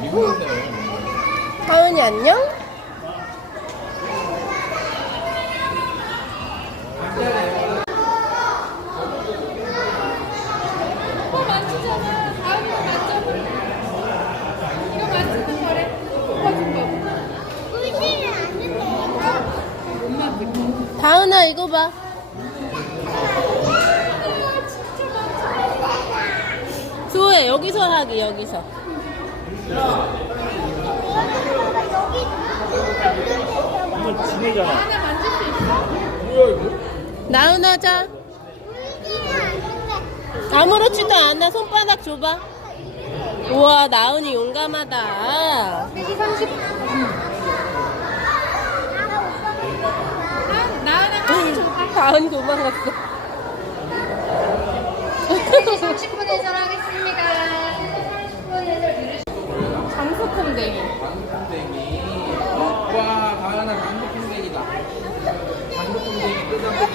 미국인데. 하은이 안녕? 어 만지잖아. 다음에 만져봐. 이거 만지는 거래. 퍼진 거. 울지는 않는데. 못 만질 거. 다은아 이거 봐. 수호야 여기서 하기 여기서. 울지는 않는데. 아무렇지도 않아. 손바닥 줘봐. 우와 나은이 용감하다. 30. 나은아 하나 줘. 다은이 도망갔어. 30분에 전화하겠습니다. 30분에서 들으시 장수콩댕이. 방금댕이. 와, 가은아 방금댕이다. 방금댕이 뜯어보면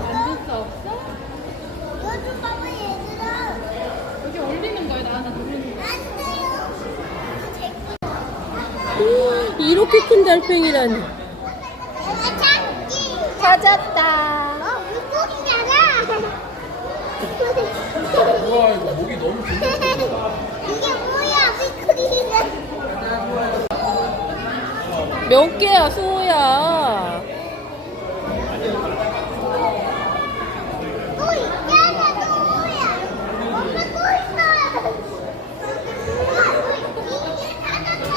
만질 수 없어? 여기 올리는 거야, 나은아 누르는 거. 이렇게 큰 달팽이라니. 찾았다. 우와, 이거 목이 너무 긴다. 이게 뭐야, 미꾸리가. 몇 개야 수호야. 또 있잖아, 또 뭐야. 엄마 또 있어. 우와, 이게 찾았다.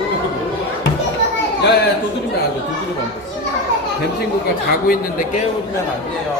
얘가 또 어울리고. 야, 야, 두드리면 안 돼, 두드리면 안 돼. 뱀 친구가 자고 있는데 깨우면 안 돼요.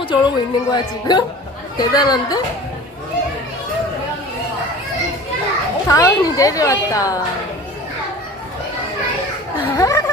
찍으라고 저러고 있는 거야 지금? 대단한데? 다은이 내려왔다.